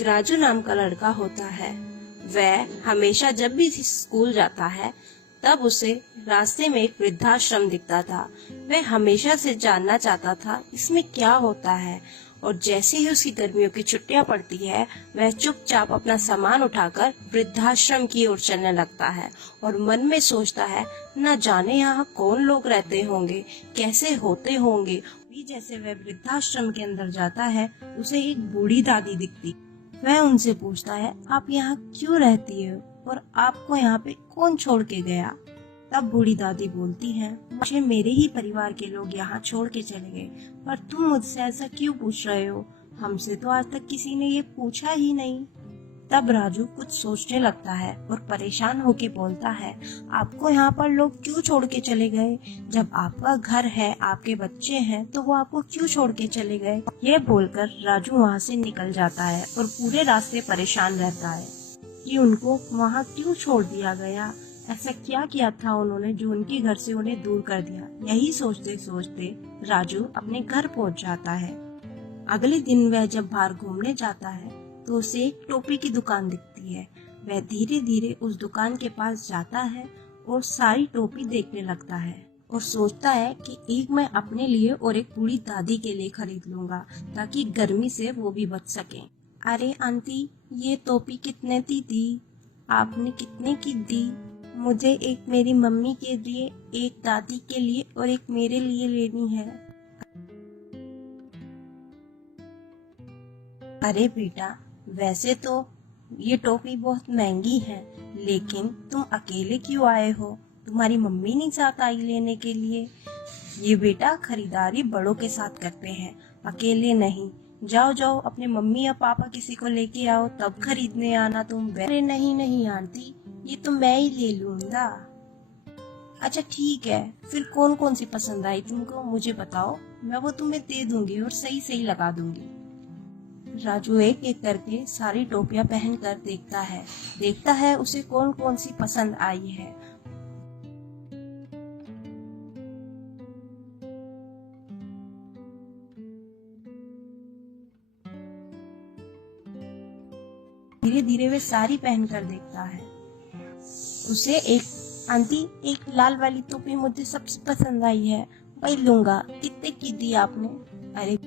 एक राजू नाम का लड़का होता है। वह हमेशा जब भी स्कूल जाता है तब उसे रास्ते में एक वृद्धाश्रम दिखता था। वह हमेशा से जानना चाहता था इसमें क्या होता है, और जैसे ही उसकी गर्मियों की छुट्टियां पड़ती है वह चुपचाप अपना सामान उठाकर वृद्धाश्रम की ओर चलने लगता है और मन में सोचता है न जाने यहाँ कौन लोग रहते होंगे, कैसे होते होंगे। जैसे वह वृद्धाश्रम के अंदर जाता है उसे एक बूढ़ी दादी दिखती। वह उनसे पूछता है, आप यहाँ क्यों रहती हो और आपको यहाँ पे कौन छोड़ के गया? तब बूढ़ी दादी बोलती है, मुझे मेरे ही परिवार के लोग यहाँ छोड़ के चले गए, पर तुम मुझसे ऐसा क्यों पूछ रहे हो? हमसे तो आज तक किसी ने ये पूछा ही नहीं। तब राजू कुछ सोचने लगता है और परेशान होके बोलता है, आपको यहाँ पर लोग क्यों छोड़ के चले गए? जब आपका घर है, आपके बच्चे हैं, तो वो आपको क्यों छोड़ के चले गए? ये बोलकर राजू वहाँ से निकल जाता है और पूरे रास्ते परेशान रहता है कि उनको वहाँ क्यों छोड़ दिया गया, ऐसा क्या किया था उन्होंने जो उनके घर से उन्हें दूर कर दिया। यही सोचते सोचते राजू अपने घर पहुँच जाता है। अगले दिन वह जब बाहर घूमने जाता है तो उसे एक टोपी की दुकान दिखती है। वह धीरे धीरे उस दुकान के पास जाता है और सारी टोपी देखने लगता है और सोचता है कि एक मैं अपने लिए और एक बूढ़ी दादी के लिए खरीद लूंगा ताकि गर्मी से वो भी बच सके। अरे आंटी, ये टोपी कितने की दी? आपने कितने की दी? मुझे एक मेरी मम्मी के लिए, एक दादी के लिए और एक मेरे लिए लेनी है। अरे बेटा, वैसे तो ये टोपी बहुत महंगी है, लेकिन तुम अकेले क्यों आए हो? तुम्हारी मम्मी नहीं साथ आई लेने के लिए? ये बेटा खरीदारी बड़ों के साथ करते हैं, अकेले नहीं। जाओ जाओ, अपने मम्मी या पापा किसी को लेके आओ तब खरीदने आना तुम। अरे नहीं नहीं आंटी, ये तो मैं ही ले लूंगा। अच्छा ठीक है, फिर कौन कौन सी पसंद आई तुमको मुझे बताओ, मैं वो तुम्हें दे दूंगी और सही सही लगा दूंगी। राजू एक एक करके सारी टोपियां पहन कर देखता है उसे कौन कौन सी पसंद आई है। धीरे धीरे वे सारी पहन कर देखता है। उसे एक आंटी, एक लाल वाली टोपी मुझे सबसे पसंद आई है, वही लूंगा। कितने की दी आपने? अरे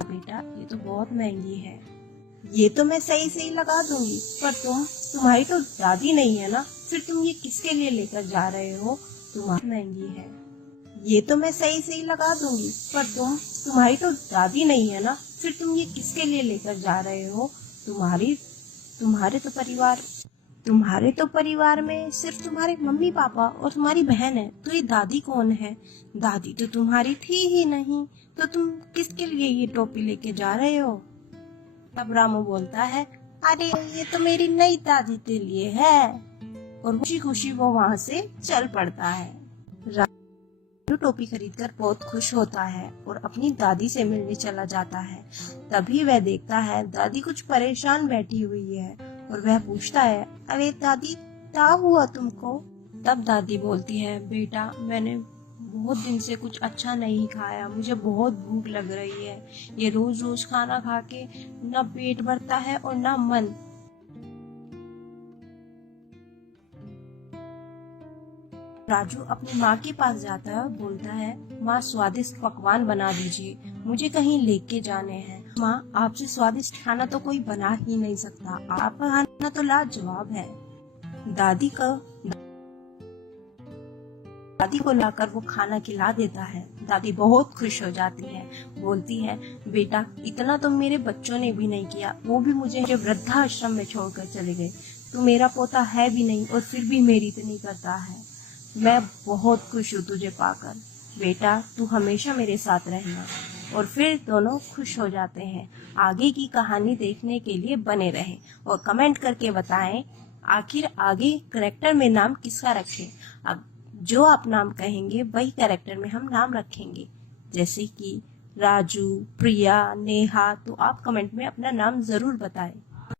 बेटा, ये तो बहुत महंगी है। ये तो मैं सही सही लगा दूंगी, पर तुम्हारी तो दादी नहीं है ना, फिर तुम ये किसके लिए लेकर जा रहे हो? तुम्हारी महंगी है। ये तो मैं सही सही लगा दूंगी, पर तुम्हारी तो दादी नहीं है ना, फिर तुम ये किसके लिए लेकर जा रहे हो? तुम्हारे तो परिवार में सिर्फ तुम्हारे मम्मी पापा और तुम्हारी बहन है, तो ये दादी कौन है? दादी तो तुम्हारी थी ही नहीं, तो तुम किसके लिए ये टोपी लेके जा रहे हो? तब रामू बोलता है, अरे ये तो मेरी नई दादी के लिए है, और खुशी खुशी वो वहाँ से चल पड़ता है। राजू टोपी खरीदकर बहुत खुश होता है और अपनी दादी से मिलने चला जाता है। तभी वह देखता है दादी कुछ परेशान बैठी हुई है और वह पूछता है, अरे दादी, क्या हुआ तुमको? तब दादी बोलती है, बेटा मैंने बहुत दिन से कुछ अच्छा नहीं खाया, मुझे बहुत भूख लग रही है। ये रोज रोज खाना खा के ना पेट भरता है और ना मन। राजू अपनी माँ के पास जाता है और बोलता है, माँ स्वादिष्ट पकवान बना दीजिए, मुझे कहीं लेके जाने हैं। माँ, आपसे स्वादिष्ट खाना तो कोई बना ही नहीं सकता, आपका खाना तो लाजवाब है। दादी को लाकर वो खाना खिला देता है। दादी बहुत खुश हो जाती है, बोलती है, बेटा इतना तो मेरे बच्चों ने भी नहीं किया, वो भी मुझे वृद्धाश्रम में छोड़कर चले गए। तू मेरा पोता है भी नहीं और फिर भी मेरी इतनी करता है। मैं बहुत खुश हूँ तुझे पाकर। बेटा तू हमेशा मेरे साथ रहना। और फिर दोनों खुश हो जाते हैं। आगे की कहानी देखने के लिए बने रहें और कमेंट करके बताएं आखिर आगे कैरेक्टर में नाम किसका रखें। अब जो आप नाम कहेंगे वही कैरेक्टर में हम नाम रखेंगे, जैसे कि राजू, प्रिया, नेहा। तो आप कमेंट में अपना नाम जरूर बताएं।